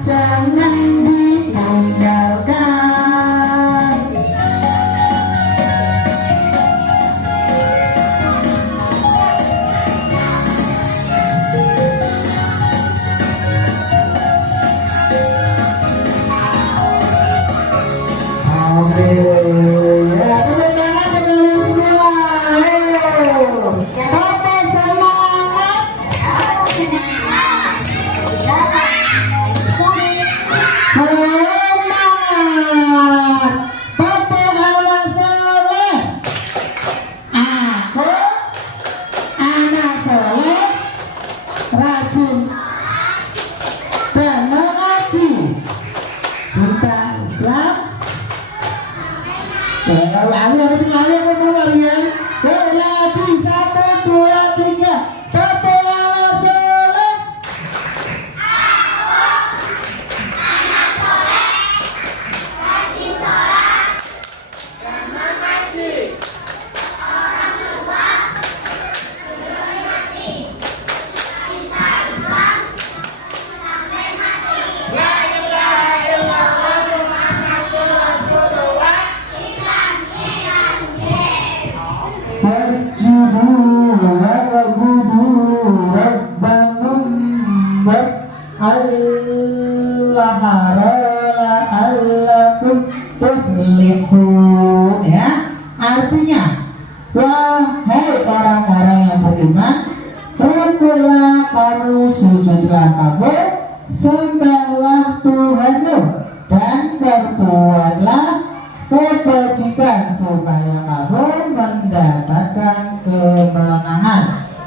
jangan ditinggalkan. Artinya, wahai orang-orang yang beriman, rukuklah kamu, sujudlah kamu, sembahlah Tuhanmu, dan berbuatlah kebajikan supaya kamu mendapatkan kemenangan.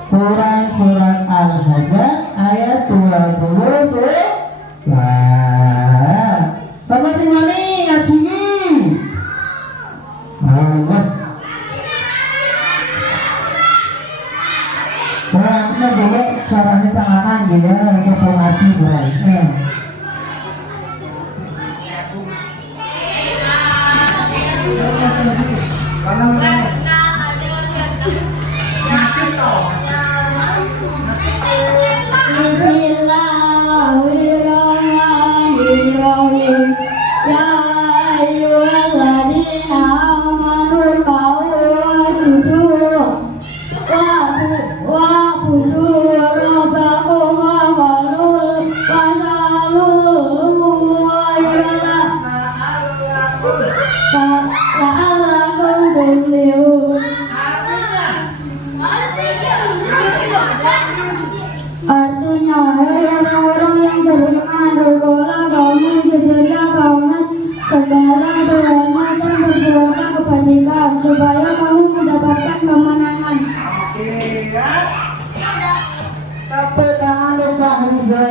Quran surat Al-Hajj ayat 20. Wah, sama si mani ngaji. Allah. Saya dulu caranya tangan gitu ya, satu ngaji berarti. Bismillahirrahmanirrahim. Ya ayyuhalladzina amanu taqullahu wa'budu rabbakum wa'malul wasallu la'allakum tuflihun. Artinya, hei orang-orang yang beriman, rukuklah kamu, sujudlah kamu, sembahlah Tuhanmu, dan berbuatlah kebajikan supaya kamu mendapatkan kemenangan. Tepuk tangan untuk Riza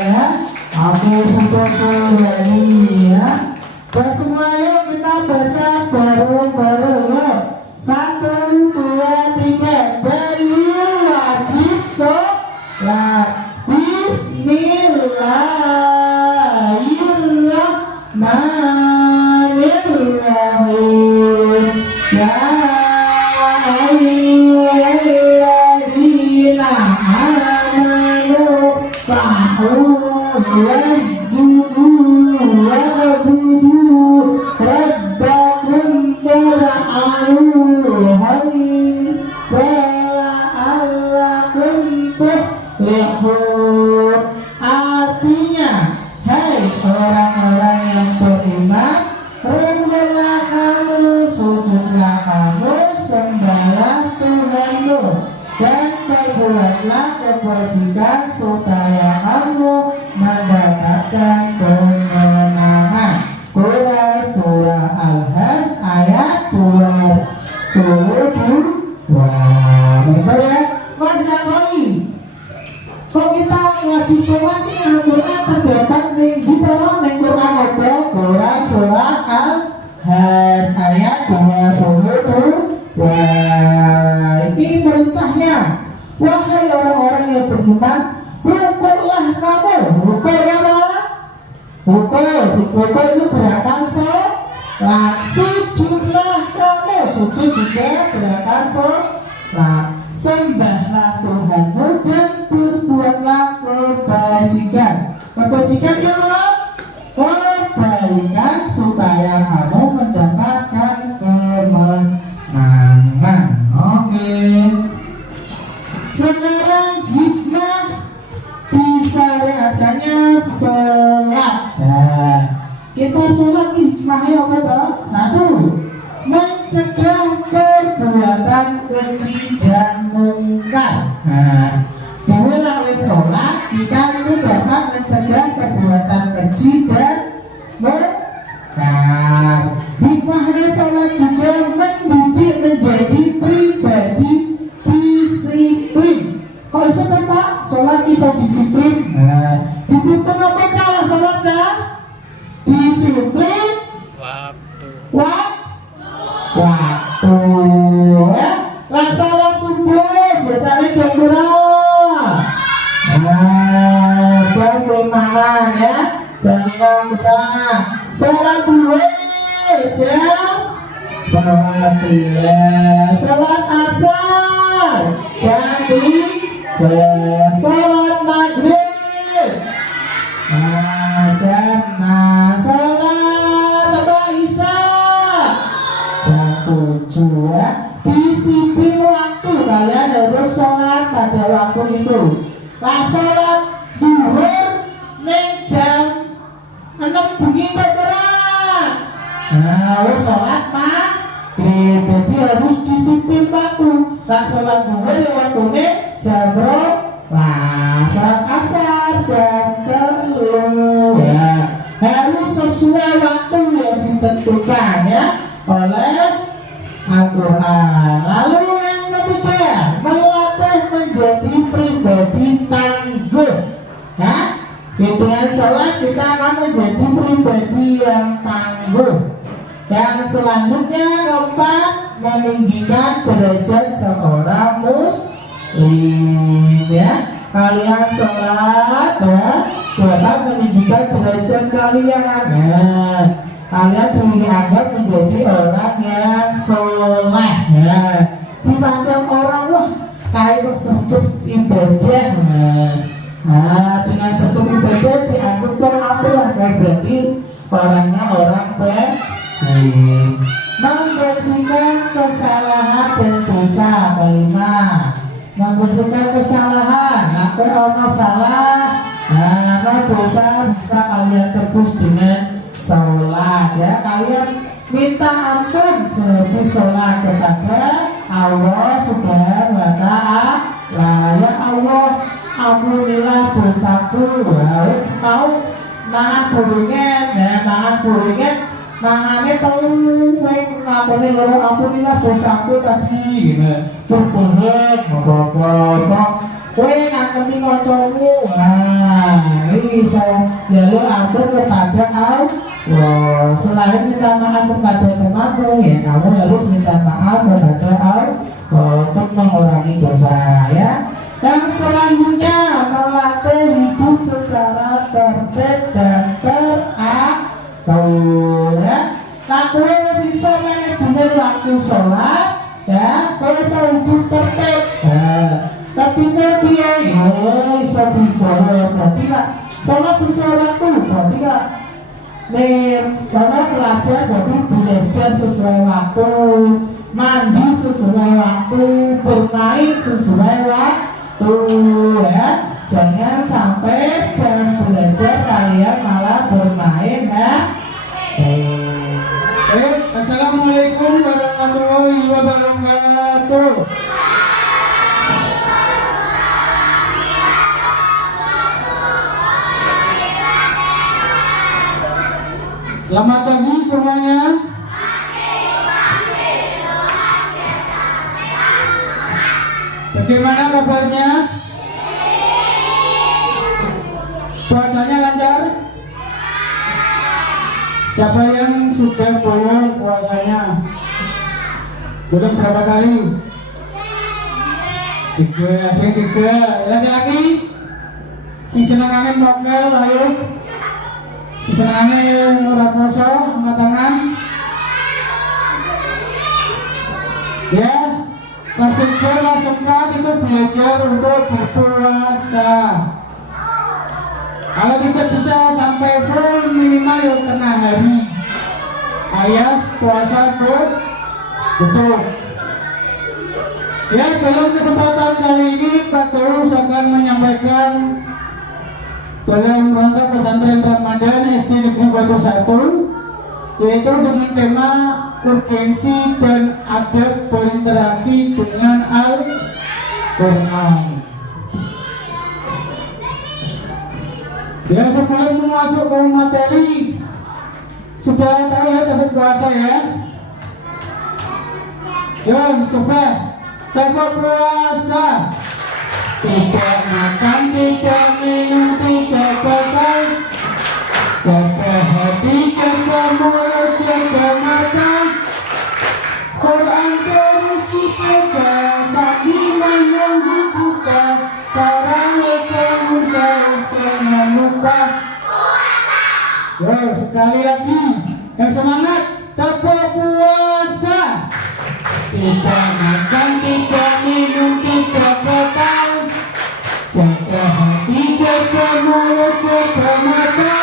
ya. Aku sudah berani ya. Dan semuanya kita baca bareng-bareng ya. 1, 2, 3. Dalil wajib sholat. Bismillahirrahmanirrahim. Ya ayyuhalladzina amanu wasjudu wa'budu rabbakum wala'allakum tuflihun. Artinya, hai orang-orang yang beriman, rukuklah kamu, sujudlah kamu, sembahlah Tuhanmu, dan berbuatlah kebajikan supaya kamu mendapatkan kemenangan. Quran surah Al-Hajj ayat 22. Wah, benar ya? Wajah lagi. Kok kita wajib sholat ini Al-Quran terdapat di dalam Quran apa? Quran surah Al-Hajj ayat 22. Wah, ini perintahnya. Wahai orang-orang yang beriman, rukuklah kamu. Rukuk apa? Rukuk itu gerakan sholat. Sujudlah kamu. Sujud juga gerakan sholat. Sembahlah Tuhanmu dan berbuatlah kebajikan. Kebajikan ya, kebaikan supaya kamu mendapatkan kemenangan. Oke. Sekarang hikmah disyariatkannya sholat. Nah, kita sholat hikmahnya apa toh? Satu, mencegah perbuatan keji dan mungkar. Nah, dimulai sholat kita itu dapat mencegah perbuatan keji dan mungkar. Hikmahnya sholat juga mendidik menjadi pribadi disiplin. Kok bisa Pak? Sholat bisa disiplin. Nah, disiplin apa kalau sholat ya? Disiplin waktu ya. Lah sholat subuh biasanya jam berapa? Nah, jam 5 ya. Jam 5 sholat duha jam 12. Sholat asar jam 3. Sholat maghrib jam 6. Sholat apa isya jam 7 ya. Disiplin waktu, kalian harus sholat pada waktu itu. Lah sholat duhur ning jam 6 bengi bergerak. Nah, harus sholat maghrib, jadi harus disiplin waktu. Lah sholat duhur ya waktunya jam berapa? Sholat asar jam 3 ya. Harus sesuai waktu yang ditentukan ya oleh Al-Quran. Lalu yang ketiga, melatih menjadi pribadi tangguh. Nah, dengan sholat kita akan menjadi pribadi yang tangguh. Dan selanjutnya keempat, meninggikan derajat seorang muslim ya. Kalian sholat ya, dapat meninggikan derajat kalian. Nah, kalian dianggap menjadi orang yang soleh ya. Dipandang orang, wah kayak sedep ibadah. Nah, dengan sedep ibadah dianggap orang kayak berarti orangnya orang baik. Membersihkan kesalahan dan dosa. Kelima, membersihkan kesalahan. Apa orang salah, nah dosa bisa kalian tebus dengan sholat ya. Kalian minta ampun sebelum sholat kepada Allah Subhanahu wa ta'ala. Ya Allah, ampunilah dosaku. Tahu mangan gorengan ya, mangan gorengan mangane tahu ngampuni loro, ampunilah dosaku tadi gitu. Berbohong apa-apa kowe ngakemi kancamu. Iso jaluk ampun kepada Allah. Selain minta maaf kepada temanmu ya, kamu harus minta maaf kepada Allah untuk mengurangi dosa ya. Yang selanjutnya, melatih hidup secara tertib dan teratur ya. Nah, kowe wis iso manajemen waktu sholat ya, kowe iso hidup tertib. Tapi dia iso dibawa berarti lah sholat sesuai waktu, berarti lah karena belajar berarti belajar sesuai waktu, mandi sesuai waktu, bermain sesuai waktu ya. Jangan sampai jam belajar kalian malah bermain ya. Assalamualaikum warahmatullahi wabarakatuh. Selamat pagi semuanya. Bagaimana kabarnya? Puasanya lancar? Siapa yang sudah bolong puasanya? Bolong berapa kali? 3, ada yang 3. Lagi-lagi si senengane mokel, ayo. Senangnya udah puasa, angkat tangan. Ya, kelas 3, kelas 4 itu belajar untuk berpuasa. Kalau tidak bisa sampai full, minimal ya tengah hari alias puasa tutup. Ya, dalam kesempatan kali ini Pak Terus akan menyampaikan dalam rangka pesantren Ramadan SD Negeri Batu 1, yaitu dengan tema urgensi dan adab berinteraksi dengan Al-Quran. Ya, sebelum masuk ke materi, sudah tahu ya tentang puasa ya? Yuk, coba tema puasa. Tidak makan, tidak minum, tidak bakal. Jaga hati, jaga mulut, jaga mata. Quran terus dibaca sambil menunggu buka. Tarawih kamu jangan lupa. Wow, sekali lagi yang semangat. Tapa puasa. Tidak makan, tidak minum, tidak bakal. Jaga hati, jaga mulut, jaga mata.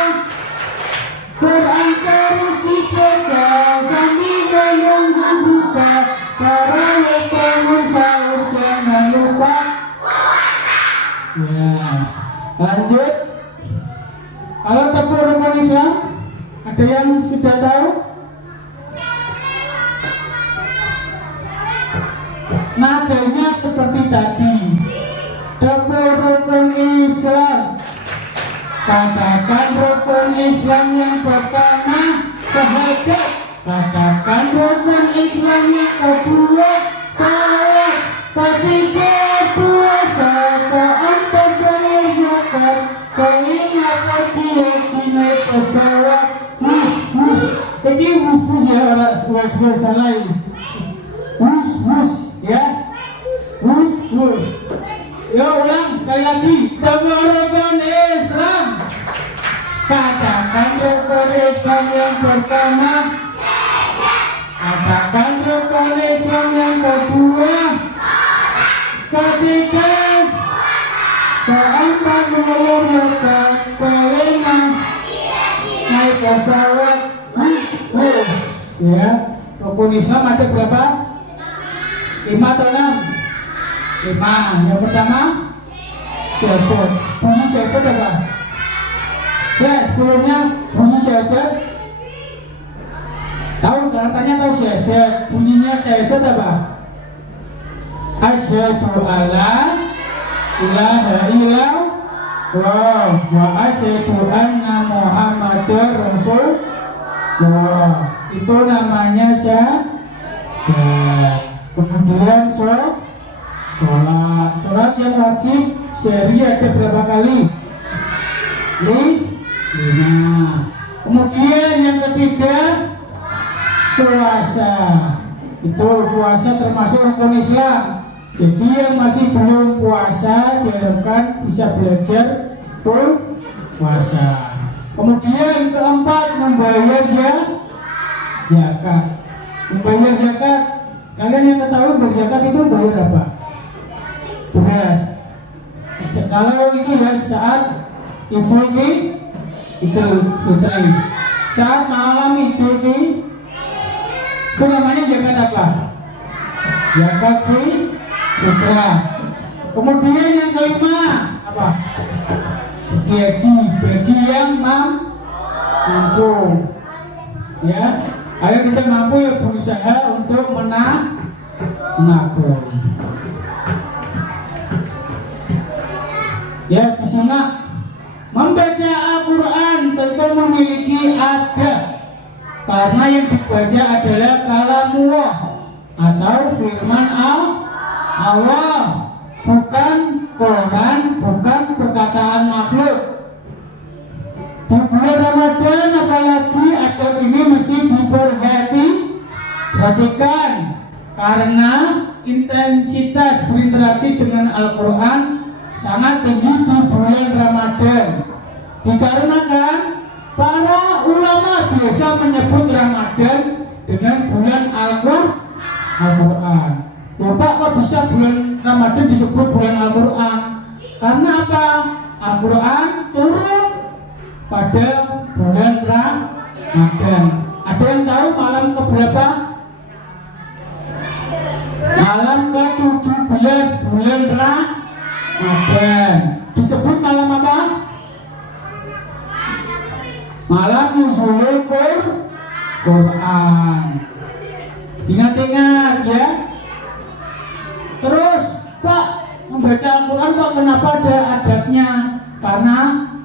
Quran terus dibaca sambil menunggu buka. Tarawih kamu sahur jangan lupa. Ya, lanjut. Kalau tepuk rukun Islam, ada yang sudah tahu? Nadanya seperti tadi. Tepuk rukun Islam. Katakan rukun Islam yang pertama, syahadat. Katakan rukun Islam yang kedua, salat. Ketiga puasa, keempat bayar zakat, kelima pergi haji naik pesawat. Wus. Jadi wus ya orang wus salah ini. Wus ya. Wus. Ya ulang sekali lagi. Tepuk rukun Islam. Katakan rukun Islam yang pertama. Katakan rukun Islam yang kedua. Ketiga. Keempat bayar zakat, kelima naik pesawat. Wus. Ya. Rukun Islam ada berapa? 5 atau 6? 5. Yang pertama syahadat. Bunyi syahadat apa? Sebelumnya bunyi syahadat tahu? Kalau tanya tahu syahadat, bunyinya syahadat apa? Asyhadu alla ilaha illallah wa asyhadu anna muhammadar rasulullah. Itu namanya syahadat. Kemudian sholat yang wajib sehari ada berapa kali? 5. Kemudian yang ketiga puasa. Itu puasa termasuk rukun Islam. Jadi yang masih belum puasa diharapkan bisa belajar puasa. Kemudian keempat membayar zakat. Membayar zakat. Kalian yang ketahui berzakat itu bayar apa? Beras. Kalau itu ya saat Idul Fitri, saat malam Idul Fitri, itu namanya zakat apa? Zakat fitrah. Kemudian yang kelima apa? Gaji bagi yang mampu. Ya, ayo kita mampu ya berusaha untuk menabung. Ya, disimak. Membaca Al-Quran tentu memiliki adab, karena yang dibaca adalah kalamullah atau firman Allah, bukan Quran, bukan perkataan makhluk. Di bulan Ramadan apalagi adab ini mesti diperhatikan, karena intensitas berinteraksi dengan Al-Quran sangat tinggi di bulan Ramadan. Dikarenakan para ulama biasa menyebut Ramadan dengan bulan Al-Quran. Bapak kok bisa bulan Ramadan disebut bulan Al-Quran? Karena apa? Al-Quran turun pada bulan Ramadan. Ada yang tahu malam keberapa? Malam ke-17 bulan Ramadan. Disebut malam apa? Malam nuzulul Quran. Ingat-ingat ya. Terus Pak, membaca Al-Quran kok kenapa ada adabnya? Karena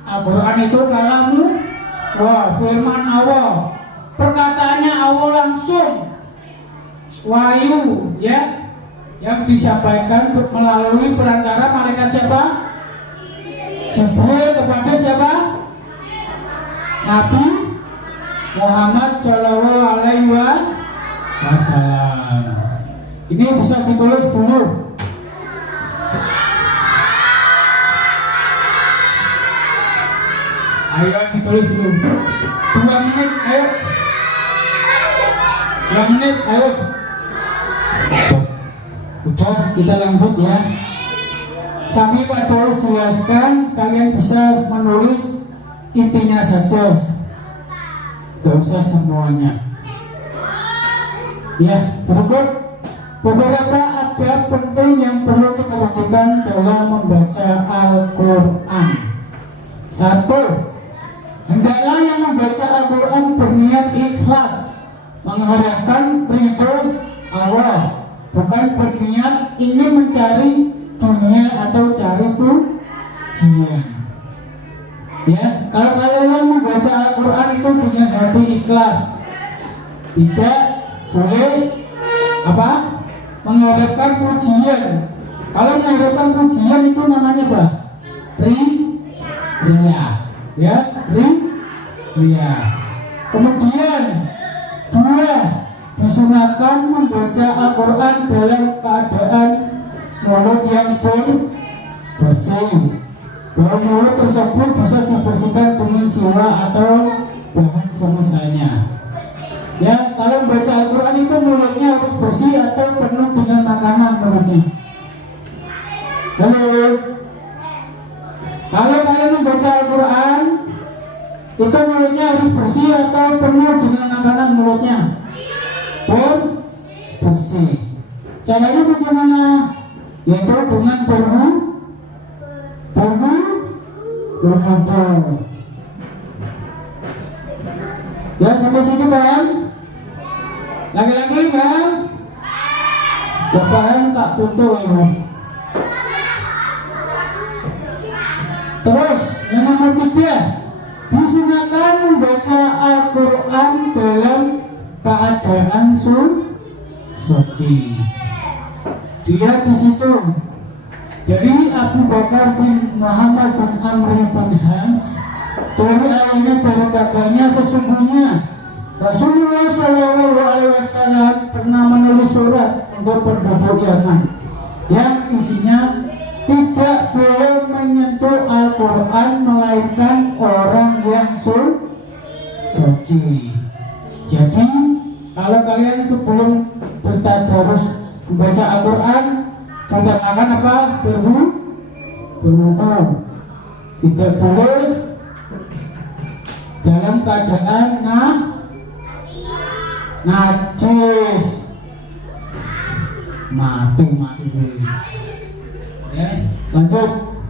Al-Quran itu kalamu firman Allah, perkataannya Allah langsung, wahyu ya, yang disampaikan melalui perantara malaikat siapa? Jibril kepada siapa? Nabi Muhammad Shallallahu Alaihi Wasallam. Ini bisa ditulis dulu. Ayo ditulis dulu. 2 menit, ayo. 2 menit, ayo. Udah, kita lanjut ya. Sambil Pak Doros jelaskan, kalian bisa menulis intinya saja, gak usah semuanya. Ya, berikut beberapa adab penting yang perlu kita lakukan dalam membaca Al-Quran. 1. Hendaklah yang membaca Al-Quran berniat ikhlas, mengharapkan ridho Allah, bukan berniat ingin mencari dunia atau cari pujian. Ya, kalau kalian membaca Al-Quran itu dengan hati ikhlas, tidak boleh apa? Mengharapkan pujian. Kalau mengharapkan pujian itu namanya apa? Ria. Ya, ria. Kemudian 2, disunahkan membaca Al-Quran dalam keadaan mulut yang bersih. Bahwa mulut tersebut bisa dibersihkan dengan siwak atau bahan semisalnya. Ya, kalau membaca Al-Quran itu mulutnya harus bersih atau penuh dengan makanan mulutnya. Halo. Kalau kalian membaca Al-Quran itu mulutnya harus bersih atau penuh dengan makanan mulutnya? Bersih. Caranya bagaimana? Yaitu dengan berwudu. Ya, sampai sini Bang. Lagi-lagi Bang. Bapak tak tutup ya. Terus yang nomor 3, disunahkan membaca Al-Quran dalam keadaan suci. Dilihat di situ dari Abu Bakar bin Muhammad bin Amr bin Hans, dari ayatnya dari kakaknya, sesungguhnya Rasulullah Shallallahu Alaihi Wasallam pernah menulis surat untuk penduduk Yaman yang isinya tidak boleh menyentuh Al-Quran melainkan orang yang suci. Jadi kalau kalian sebelum bertadarus membaca Al-Quran tidak akan apa? Berwudu. Tidak boleh dalam keadaan najis. Mati dulu. Ya, lanjut.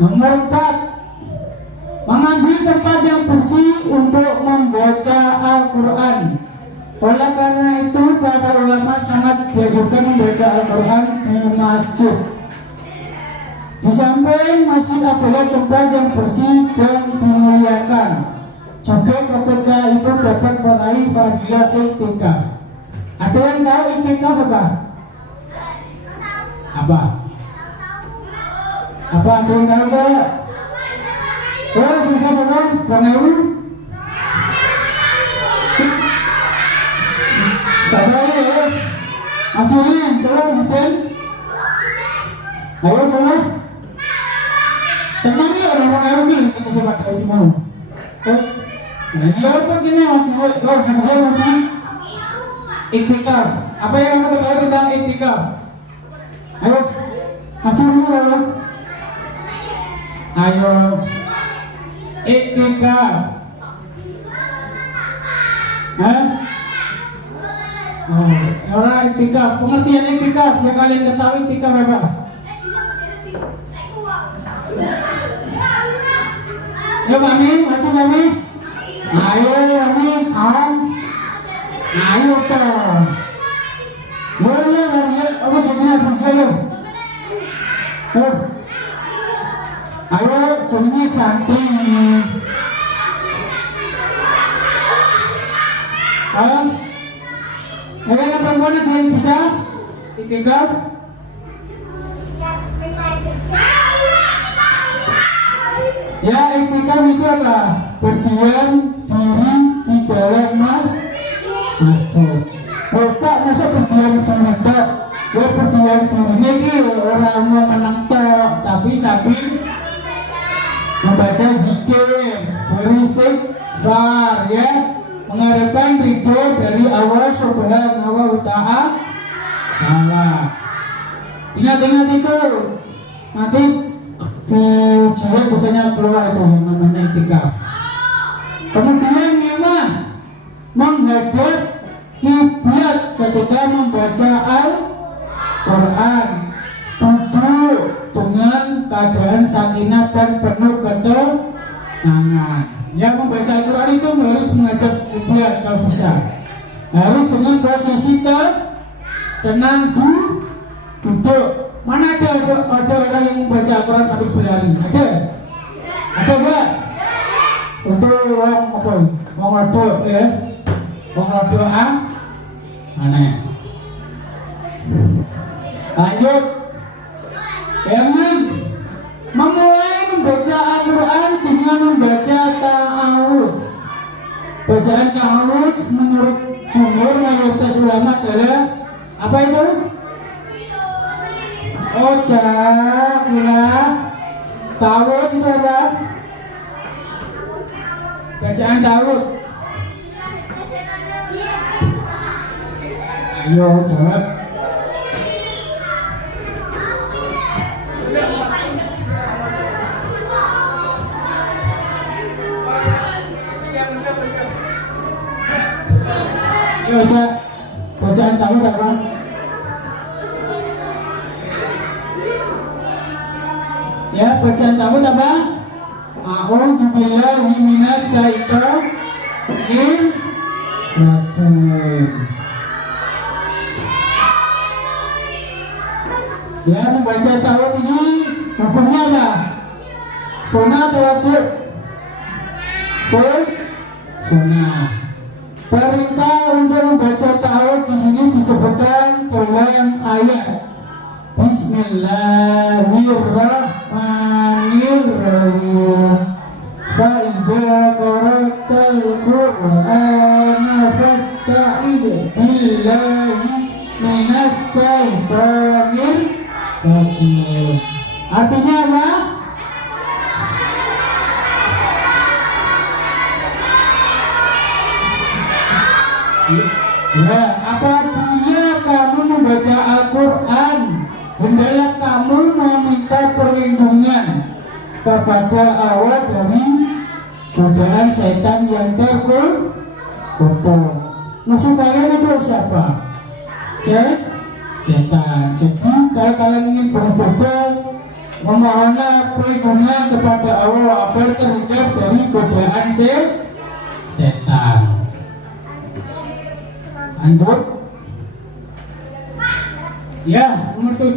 Nomor 4, mengambil tempat yang bersih untuk membaca Al-Quran. Oleh karena itu para ulama sangat dianjurkan membaca Al-Quran di masjid. Di samping masjid adalah tempat yang bersih dan dimuliakan. Juga ketika itu dapat meraih fadilah iktikaf. Ada yang tahu iktikaf apa? Apa ada yang tahu Pak? Oh, susah banget, Bang. Sabar ya. Ajarin, coba betul. Ayo sama. Tenang ya orang ini kita sebat dari semua. Nah, ini apa gini macam? Oh, kan saya macam iktikaf. Apa yang kamu tahu tentang iktikaf? Ayo, macam mana? Ayo. Iktikaf. Hah? Oh, orang iktikaf. Pengertian iktikaf yang kalian ketahui iktikaf apa? Ya Mami, macam Mami. Ayo Mami, ayo toh. Boleh Mami, apa jadinya berselu? Ayo jadinya santri. Ayo perempuan yang bisa iktikaf. Ya, iktikaf itu apa? Berdiam diri di dalam masjid. Tak masa berdiam diri tak. Ya berdiam diri ini orang mau menang tok, tapi sambil membaca zikir, beristighfar, ya, mengharapkan ridho dari Allah Subhanahu wa Ta'ala. Ingat-ingat itu, nanti di ujian biasanya keluar itu yang namanya iktikaf. Kemudian lima, menghadap kiblat ketika membaca Al-Quran, duduk dengan keadaan sakinah dan penuh ketenangan. Yang membaca Al-Quran itu harus menghadap kiblat kalau bisa, harus dengan posisi tenang duduk. Mana ada orang yang membaca Al-Quran sambil berlari? Ada Mbak? Untuk orang apa? Orang rodok ya? Orang rodok mana? Lanjut. Yang enam, memulai membaca Al-Quran dengan membaca ta'awudz. Bacaan ta'awudz menurut jumhur mayoritas ulama adalah apa itu? Ta'awudz itu apa? Bacaan ta'awudz. Ayo jawab. Ayo bacaan ta'awudz apa? Ya, bacaan ta'awudz apa? A'udzu billahi minas syaitonir rajim. Ya, membaca ta'awudz ini hukumnya apa? Sunnah atau wajib? Sunnah. Perintah untuk membaca ta'awudz di sini disebutkan dalam ayat Bismillahirrahmanirrahim. Fa idza qara'tal Qur'ana fasta'id billahi minas syaitonir rajim. Artinya apa? Ya, apabila kamu membaca Al-Quran, hendaklah kamu meminta perlindungan kepada Allah dari godaan setan yang terkutuk. Musuh kalian itu siapa? Setan. Jadi kalau kalian ingin berbodoh, memohonlah perlindungan kepada Allah agar terhindar dari godaan setan. Lanjut. Ya, nomor 7,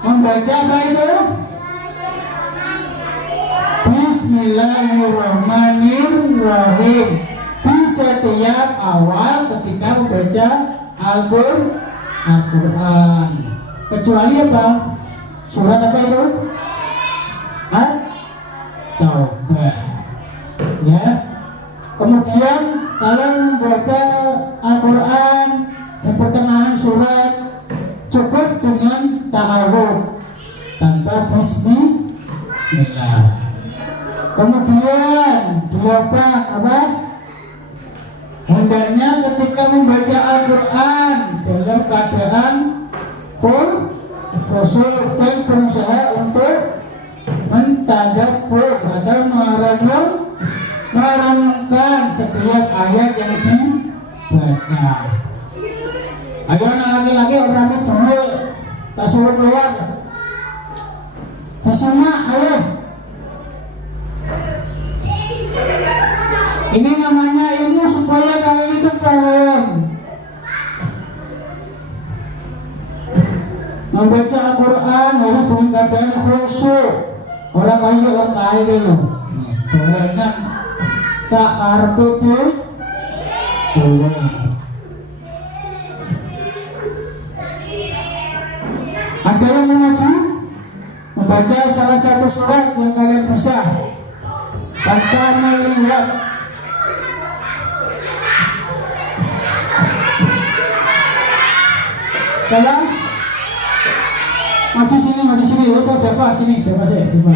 membaca apa itu? Bismillahirrahmanirrahim di setiap awal ketika membaca Al-Quran. Kecuali apa? Surat apa itu? At-Taubah. Ya. Kemudian kalau membaca Al-Quran di pertengahan surat, cukup dengan ta'awudz tanpa bismillah. Kemudian 8, apa? Hendaknya ketika membaca Al-Quran dalam keadaan khusyuk dan berusaha untuk mentadabbur atau merenung merenungkan setiap ayat yang dibaca. Ayo anak laki-laki orang dulu tak suruh keluar. Disimak, ayo. Ini namanya ilmu supaya kalian itu paham. Membaca Al-Quran harus dengan keadaan khusyuk. Orang kaya orang kaya dulu. Jangan saat itu boleh. Ada yang mau maju membaca salah satu surat yang kalian bisa tanpa melihat. Salah. Maju sini, saya Deva sini, Deva saya, Deva.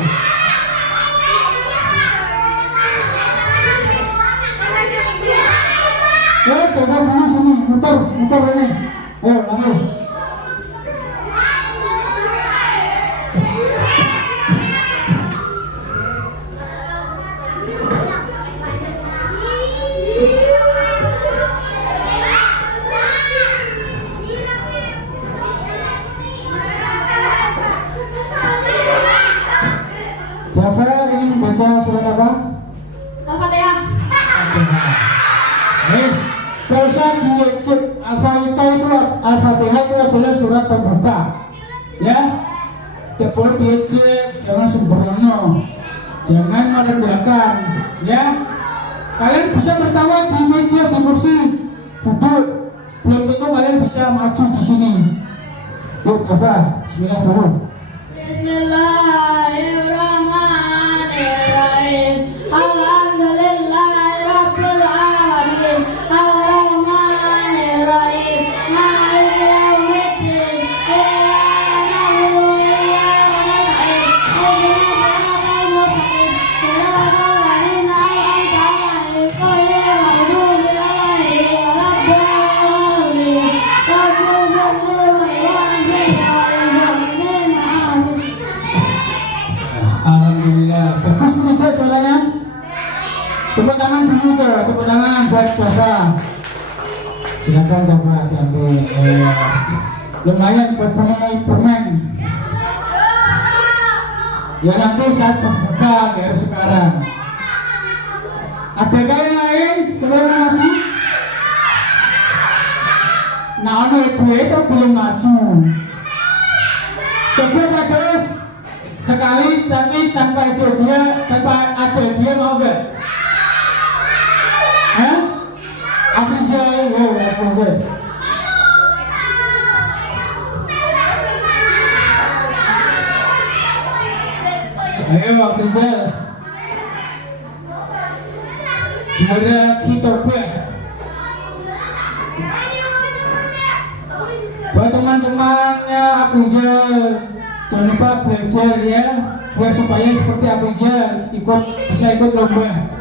Deva sini, muter ini. Ayo, langsung. Deva ingin baca surat apa? Al-Fatihah. Kalau saya diwujud Al-Fatihah itu adalah surat pembuka. Ya, tidak boleh diejek, jangan sembrono, jangan merendahkan. Ya, kalian bisa tertawa di meja, di kursi, duduk. Belum tentu kalian bisa maju di sini. Yuk, Deva, bismillah dulu. Bismillahirrahmanirrahim. Alhamdulillahirabbil alamin. Arrahmanirrahim. Maliki yaumiddin. Iyyaka na'budu wa iyyaka nasta'in. Ihdinas siratal mustaqim. Siratal ladzina an'amta 'alaihim ghairil maghdubi 'alaihim waladdallin. Alhamdulillah, bagus tidak suaranya? Tepuk tangan dulu ke, tepuk tangan buat Deva. Silakan Deva diambil. Lumayan buat beli permen. Ya nanti saat berbuka kayak sekarang. Adakah yang lain sebelum maju? Nah, ono itu belum maju. Coba terus sekali tapi tanpa ada dia mau gak? Hah? Afrizal, Afrizal. Ayo Afrizal. Juara Hitobah. Buat teman-temannya Afrizal, jangan lupa belajar ya, biar supaya seperti Afrizal bisa ikut lomba.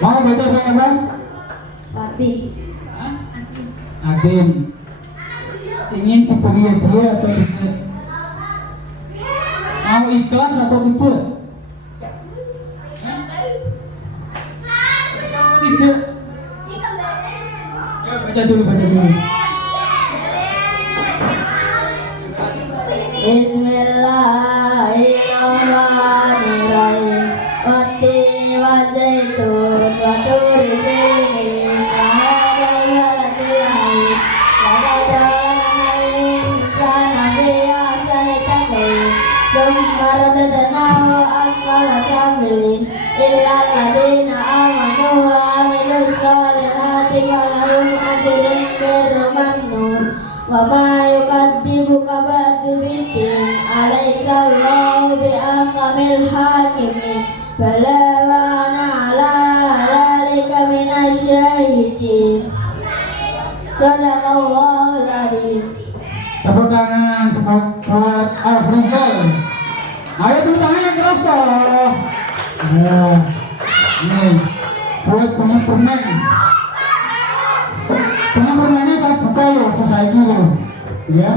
Mau baca surat apa? Pati. Adin. Ingin diberi hadiah atau tidak? Mau ikhlas atau tidak? Tidak. Ya, baca dulu. Bismillahirrahmanirrahim. Wati wa zaitun wa turi sinin wa hadzal baladil hamid. Laqad khalaqnal insana fi ahsani taqwim. Tsumma radadnahu asfala safilin. Illa alladziina aamanu wa 'amilus shalihati falahum ajrun ghairu mamnun. Wa ma yukadzibuka ba'du biddin. Alaihissallahu bi'ahkamil hakimin. Bala wa ana ala dzalika minasyahidin. Sadaqallahul adzim. Tepuk tangan buat Afrizal. Ayo tepuk tangan yang keras toh. Nah, ini buat permen. Permennya saya buka loh, saya kira, ya.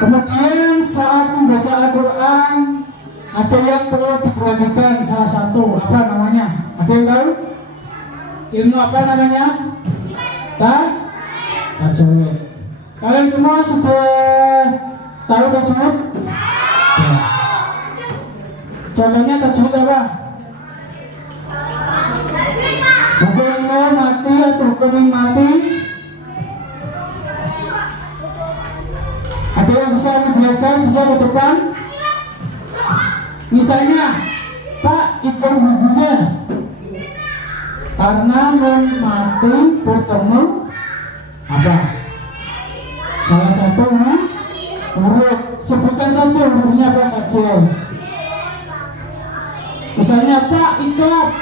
Kemudian saat membaca Al-Quran ada yang perlu diperhatikan salah satu, apa namanya? Ada yang tahu? Ilmu apa namanya? Tajwid. Kalian semua sudah tahu tajwid? Ya. Contohnya tajwid apa? Hukum mati atau hukum mati? Ada yang bisa menjelaskan? Bisa ke depan? Misalnya, Pak, itu hubungannya karena mati bertemu apa? Salah satu huruf. Sebutkan saja hurufnya apa saja. Misalnya, Pak, ikrab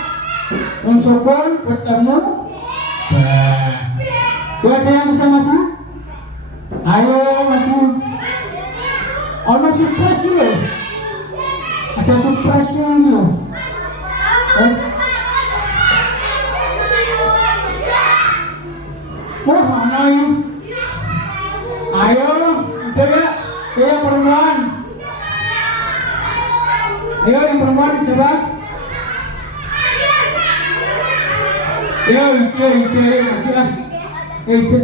unsukun bertemu. Ada yang bisa maju? Ayo maju. Ono surprise dulu. Ada surprise-nya dulu. Wah, mana ini? Ayo, udah gak? Yang perempuan. Ayo yang perempuan siapa? Ya, itu maju lah. Itu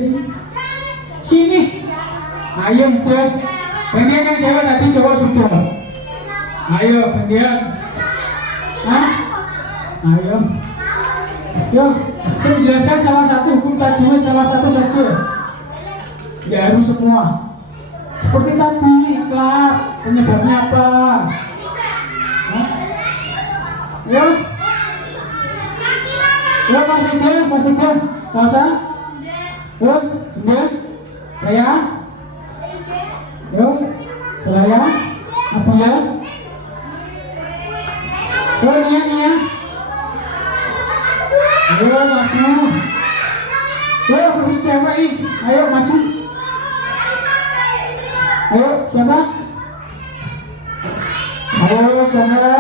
sini. Ayo itu. Gantian yang cewek tadi coba sudah. Ayo gantian. Hah? Ayo. Yo, saya menjelaskan salah satu hukum tajwid, salah satu saja. Ya harus semua. Seperti tadi, iklab, penyebabnya apa? Hah? Yo. Yo, Mas Ida, Salsa. Yo, Sunda, Raya. Yo, Suraya, Abia. Yo, Nia. Ayo maju. Yo, khusus cewek nih. Ayo maju. Ayo, siapa? Ayo, siapa?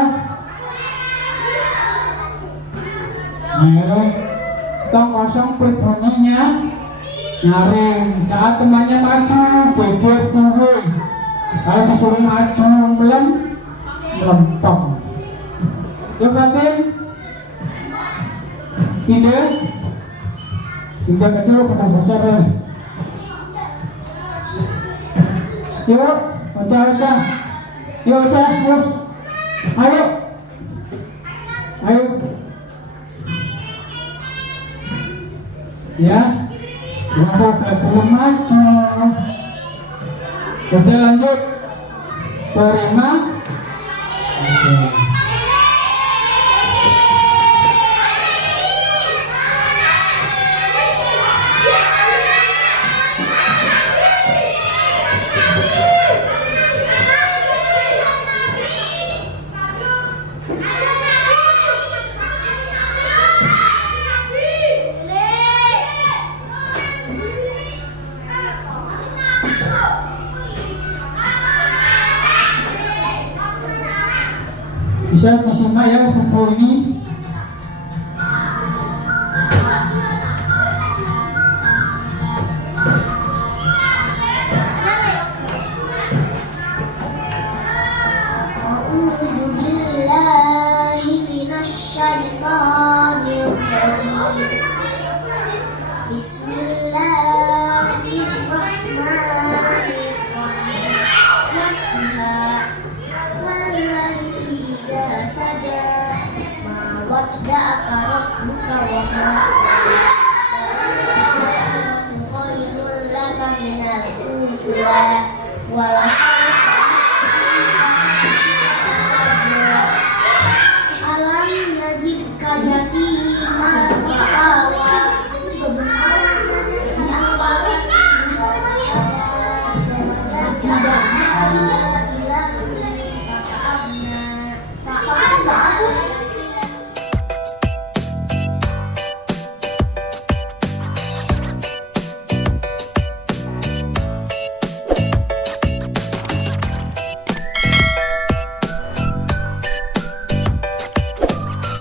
Ayo, tong kosong berbunyinya nyaring. Saat temannya maju, geger turun. Kalau disuruh maju melempem. Yo, Fatin. Tidak. Sudah kecil kena besar ya. Yuk, Ocha. Yuk, Ocha, yuk. Ayo. Ya. Untuk belum maju. Udah lanjut. Terima kasih. Bisa disimak ya video ini. A'udzu billahi minasy syaithanir rajim. Bismillahirrahmanirrahim. Saja ma wadda'aka rabbuka wa ma khairul laka minal ula wala